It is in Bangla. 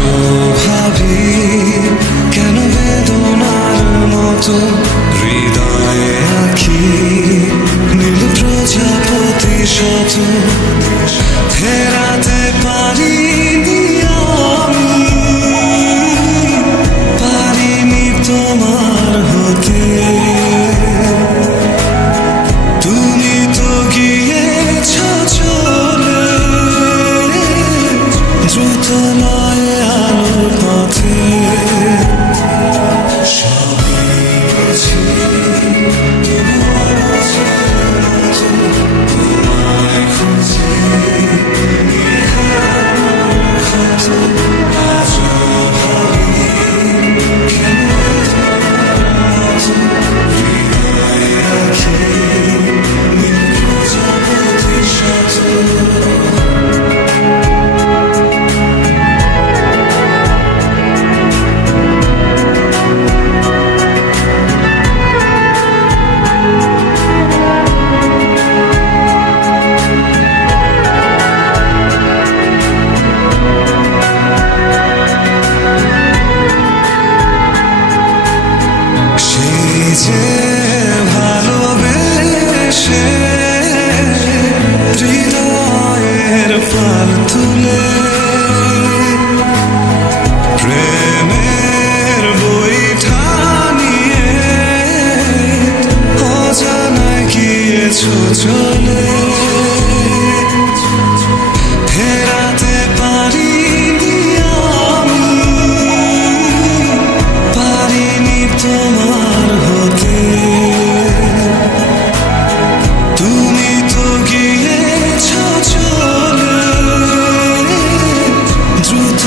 আজও ভাবি কেন বেদনার মতো হৃদয়ে আঁকি নীল প্রজাপতি শত ফেরাতে পারিনি আমি, পারিনি তোমার হতে। তুমি তো গিয়েছ চলে দ্রুত নয় আলোর পথে। সবই বুঝি তবু অবচেতন মতো তোমায় খুঁজে ক্ষত। আজও ভাবি কেন মতো হৃদয়ে রাখি নীল প্রজাপতি শত। যে ভালোবেসে হৃদয়ের পাল তুলে প্রেমের বইটা নিয়ে অজানায় গিয়েছ চলে। ফেরাতে পারিনি আমি, পারিনি তোমার হতে। তুমি তো গিয়েছ চলে দ্রুত